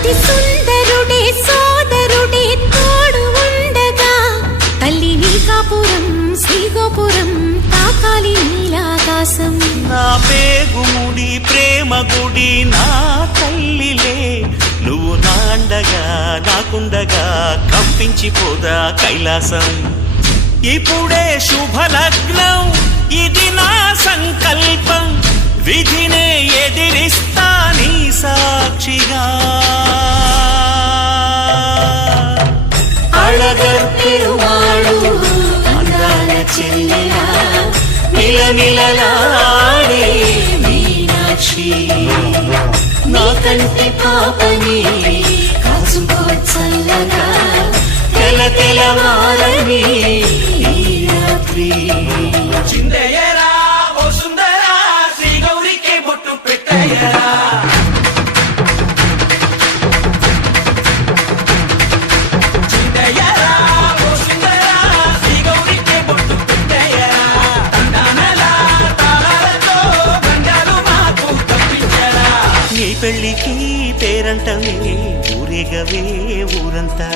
అతి సుందరుడే సోదరుడే తోడు ఉండగా తల్లి నీ కాపురం శ్రీగోపురం తాకాలి నీలాకాశం. నా పేగుముడి ప్రేమ గుడి నా తల్లిలే, నువ్వు నాండగా నాకుండగా కంపించిపోదా కైలాసం. ఇప్పుడే శుభలగ్నం ఇది నా సంకల్పం, విధినే ఎదిరిస్తా నీ సాక్షిగా. అళగర్ పెరుమాళు అందాల చెల్లెలా నిలనిలలాడే మీనాక్షి, నా కంటి పాపని కాచుకో చల్లగా తెలవారని ఈ రాత్రి. చిందయ్యరా ఓ సుందరా శ్రీ గౌరికి బొట్టు పెట్టయ్యరా. చిందయ్యరా ఓ సుందరా శ్రీ గౌరికి బొట్టు పెట్టయ్యరా. తండానలా తాళాలతో గండాలు మాకు తప్పించరా. నీ పెళ్ళికి పేరంటమే ఊరేగవే ఊరంతా,